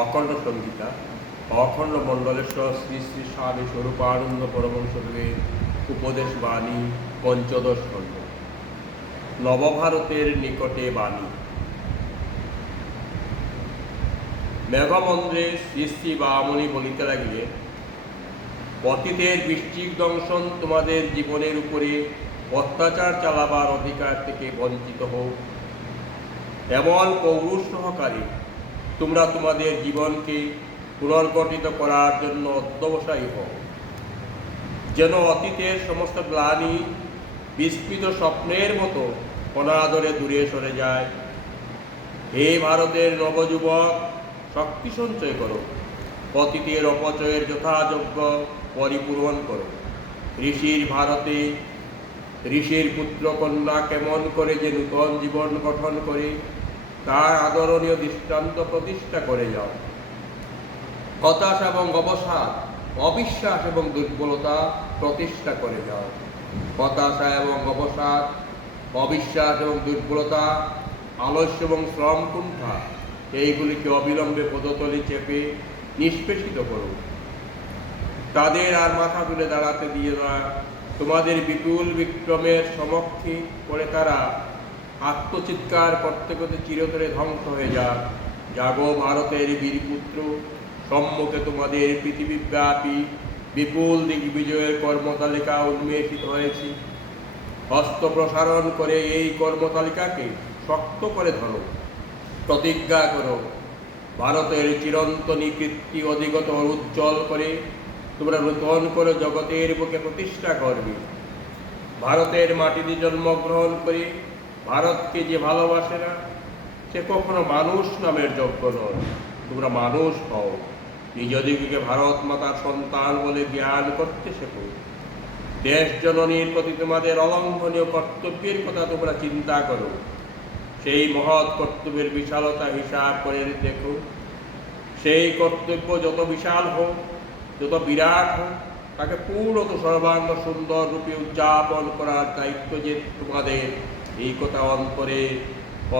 অখণ্ড সংহিতা অখণ্ড মণ্ডলেশ্বর শ্রী শ্রী স্বামী স্বরূপানন্দ পরমহংসদেবের উপদেশ বাণী পঞ্চদশ খণ্ড। নবভারতের নিকটে বাণী। মেঘমন্দ্রে শ্রী শ্রী বামনী বলিতে লাগিলেন, অতীতের বৃশ্চিক দংশন তোমাদের জীবনের উপরে অত্যাচার চালাবার অধিকার থেকে বঞ্চিত হোক, এমন পৌরুষ সহকারে তোমরা তোমাদের জীবনকে পুনর্গঠিত করার জন্য অধ্যবসায়ী হও, যেন অতীতের সমস্ত গ্লানি বিস্মৃত স্বপ্নের মতো অনাদরে দূরে সরে যায়। হে ভারতের নবযুবক, শক্তি সঞ্চয় করো, অতীতের অপচয়ের যথাযোগ্য পরিপূরণ করো। ঋষির পুত্র কন্যা কেমন করে যে নূতন জীবন গঠন করে তার আদরণীয় দৃষ্টান্ত প্রতিষ্ঠা করে যাও। হতাশা এবং অবসাদ, অবিশ্বাস এবং দুর্বলতা প্রতিষ্ঠা করে যাও। হতাশা এবং অবসাদ, অবিশ্বাস এবং দুর্বলতা, আলস্য এবং শ্রম কুণ্ঠা, এইগুলিকে অবিলম্বে পদতলে চেপে নিষ্পেষিত করো। তাদের আর মাথা তুলে দাঁড়াতে দিয়ে না। তোমাদের বিপুল বিক্রমের সমক্ষে করে তারা আত্মচিৎকার করতে করতে চিরতরে ধ্বংস হয়ে যাক। জাগো ভারতের বীরপুত্র, সম্মুখে তোমাদের পৃথিবীব্যাপী বিপুল দিগ্বিজয়ের কর্মতালিকা উন্মেষিত হয়েছে। হস্ত প্রসারণ করে এই কর্মতালিকাকে শক্ত করে ধরো, প্রতিজ্ঞা করো, ভারতের চিরন্তনী কীর্তি অধিগত উজ্জ্বল করে তোমরা নূতন করে জগতের বুকে প্রতিষ্ঠা করবে। ভারতের মাটিতে জন্মগ্রহণ করে ভারতকে যে ভালোবাসে না, সে কখনো মানুষ নামের যোগ্য নয়। তোমরা মানুষ হও, নিজ দিকে ভারত মাতার সন্তান বলে জ্ঞান করতে শেখো। দেশ জননীর প্রতি তোমাদের অলঙ্ঘনীয় কর্তব্যের কথা তোমরা চিন্তা করো। সেই মহৎ কর্তব্যের বিশালতা হিসাব করে দেখো। সেই কর্তব্য যত বিশাল হোক, যত বিরাট হোক, তাকে পূর্ণত সর্বাঙ্গ সুন্দর রূপে উদযাপন করার দায়িত্ব যে তোমাদের, এই কথা অন্তরে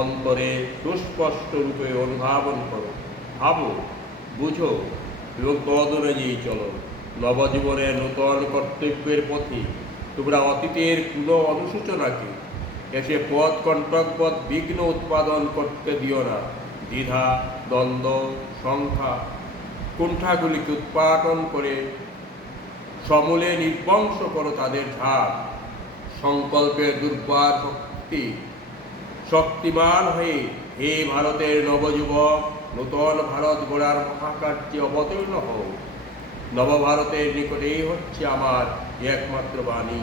অন্তরে সুস্পষ্ট রূপে অনুধাবন করো, ভাবো, বুঝো এবং তদ অনুযায়ী চলো। নবজীবনের নূতন কর্তব্যের পথে তোমরা অতীতের কোনো অনুসূচনাকে এসে পথ কণ্টকপথ বিঘ্ন উৎপাদন করতে দিও না। দ্বিধা, দ্বন্দ্ব, সংখ্যা, কুণ্ঠাগুলিকে উৎপাদন করে সমূলে নির্বংশ করো তাদের ঝাড়। সংকল্পের দুর্বার শক্তিমান হয়ে হে ভারতের নবযুবক, নূতন ভারত গড়ার মহাকার্যে অবতীর্ণ হও। নবভারতের নিকটেই হচ্ছে আমার একমাত্র বাণী।